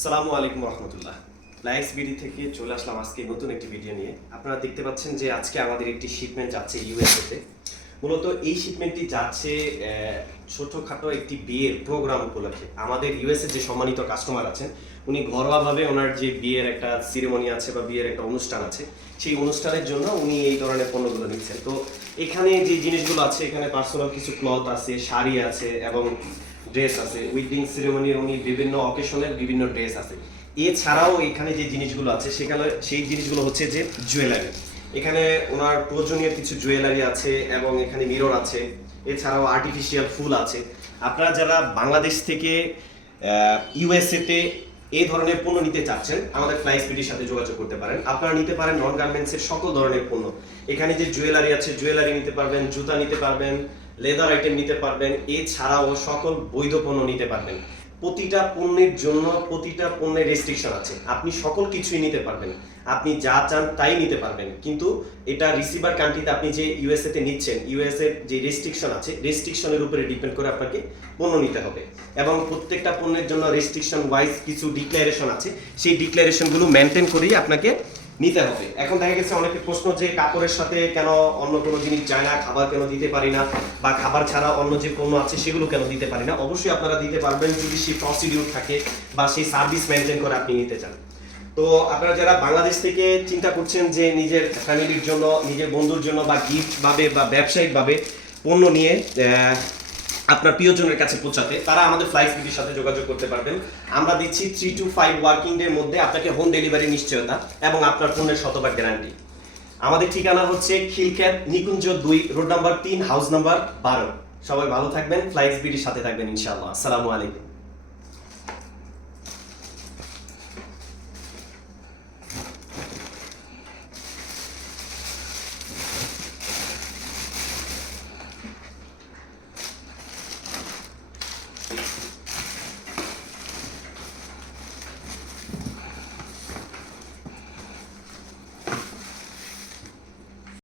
আসসালামু আলাইকুম রহমতুল্লাহ। Likes BD থেকে চলে আসলাম আজকে নতুন একটি ভিডিও নিয়ে। আপনারা দেখতে পাচ্ছেন যে আজকে আমাদের একটি শিপমেন্ট যাচ্ছে ইউএসএতে। মূলত এই শিপমেন্টটি যাচ্ছে ছোটোখাটো একটি বিয়ের প্রোগ্রাম উপলক্ষে। আমাদের ইউএসএ যে সম্মানিত কাস্টমার আছেন, উনি ঘরোয়াভাবে ওনার যে বিয়ের একটা সিরিমনি আছে বা বিয়ের একটা অনুষ্ঠান আছে, সেই অনুষ্ঠানের জন্য উনি এই ধরনের পণ্যগুলো নিচ্ছেন। তো এখানে যে জিনিসগুলো আছে, এখানে পার্সোনাল কিছু ক্লথ আছে, শাড়ি আছে এবং ড্রেস আছে। উইডিং সিরিমনির উনি বিভিন্ন অকেশনের বিভিন্ন ড্রেস আছে। এছাড়াও এখানে যে জিনিসগুলো আছে সেখানে সেই জিনিসগুলো হচ্ছে যে জুয়েলারি। এখানে ওনার প্রয়োজনীয় কিছু জুয়েলারি আছে এবং এখানে মিরর আছে। এছাড়াও আর্টিফিশিয়াল ফুল আছে। আপনারা যারা বাংলাদেশ থেকে ইউএসএতে এই ধরনের পণ্য নিতে চাচ্ছেন, আমাদের ফ্লাইস বিডির সাথে যোগাযোগ করতে পারেন। আপনারা নিতে পারেন নন গার্মেন্টসের সকল ধরনের পণ্য। এখানে যে জুয়েলারি আছে, জুয়েলারি নিতে পারবেন, জুতা নিতে পারবেন, লেদার আইটেম নিতে পারবেন, এছাড়াও সকল বৈধ পণ্য নিতে পারবেন। প্রতিটা পণ্যের জন্য প্রতিটা পণ্যের রেস্ট্রিকশন আছে। আপনি সকল কিছুই নিতে পারবেন, আপনি যা চান তাই নিতে পারবেন, কিন্তু এটা রিসিভার কান্ট্রিতে আপনি যে ইউএসএতে নিচ্ছেন, ইউএসএর যে রেস্ট্রিকশন আছে, রেস্ট্রিকশনের উপরে ডিপেন্ড করে আপনাকে পণ্য নিতে হবে। এবং প্রত্যেকটা পণ্যের জন্য রেস্ট্রিকশন ওয়াইজ কিছু ডিক্লারেশন আছে, সেই ডিক্লারেশনগুলো মেনটেন করেই আপনাকে নিতে হবে। এখন দেখা গেছে অনেকের প্রশ্ন যে কাপড়ের সাথে কেন অন্য কোনো জিনিস যায় না, খাবার কেন দিতে পারি না, বা খাবার ছাড়া অন্য যে পণ্য আছে সেগুলো কেন দিতে পারি না। অবশ্যই আপনারা দিতে পারবেন যদি সেই প্রসিডিউর থাকে বা সেই সার্ভিস মেনটেন করে আপনি নিতে চান। তো আপনারা যারা বাংলাদেশ থেকে চিন্তা করছেন যে নিজের ফ্যামিলির জন্য, নিজের বন্ধুর জন্য বা গিফট ভাবে বা ব্যবসায়িকভাবে পণ্য নিয়ে আপনার প্রিয়জনের কাছে পৌঁছাতে, তারা আমাদের ফ্লাইস বিডির সাথে যোগাযোগ করতে পারবেন। আমরা দিচ্ছি 3 to 5 ওয়ার্কিং ডের মধ্যে আপনাকে হোম ডেলিভারি নিশ্চয়তা এবং আপনার পণ্যের শতভাগ গ্যারান্টি। আমাদের ঠিকানা হচ্ছে খিলক্ষেত নিকুঞ্জ 2, রোড নাম্বার 3, হাউস নাম্বার 12। সবাই ভালো থাকবেন, ফ্লাইস বিডির সাথে থাকবেন ইনশাআল্লাহ। আসসালামু আলাইকুম।